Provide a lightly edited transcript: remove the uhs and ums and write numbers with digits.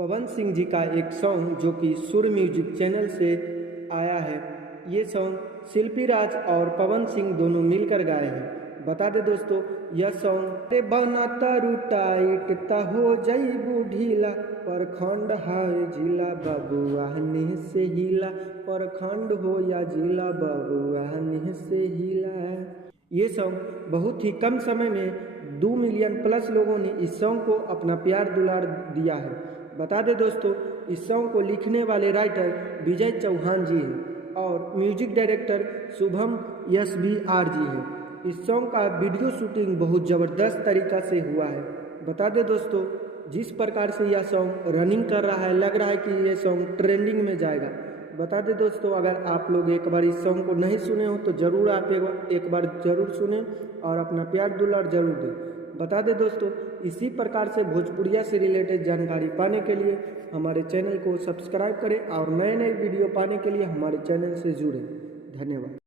पवन सिंह जी का एक सॉन्ग जो कि सुर म्यूजिक चैनल से आया है। ये सॉन्ग शिल्पी राज और पवन सिंह दोनों मिलकर गाए हैं। बता दे दोस्तों, यह सॉन्ग रे बना तारू टाइट ता हो जाइबू ढीला, परखंड हाय जिला बबुआहनी से हिला, परखंड हो या जिला बबुआहनी से हिला। ये सॉन्ग बहुत ही कम समय में 2 मिलियन प्लस लोगों ने इस सॉन्ग को अपना प्यार दुलार दिया है। बता दें दोस्तों, इस सॉन्ग को लिखने वाले राइटर विजय चौहान जी हैं और म्यूजिक डायरेक्टर शुभम SBR जी हैं। इस सॉन्ग का वीडियो शूटिंग बहुत ज़बरदस्त तरीका से हुआ है। बता दें दोस्तों, जिस प्रकार से यह सॉन्ग रनिंग कर रहा है, लग रहा है कि यह सॉन्ग ट्रेंडिंग में जाएगा। बता दें दोस्तों, अगर आप लोग एक बार इस सॉन्ग को नहीं सुने हो तो ज़रूर आप एक बार ज़रूर सुने और अपना प्यार दुलार जरूर दें। बता दें दोस्तों, इसी प्रकार से भोजपुरिया से रिलेटेड जानकारी पाने के लिए हमारे चैनल को सब्सक्राइब करें और नए नए वीडियो पाने के लिए हमारे चैनल से जुड़ें। धन्यवाद।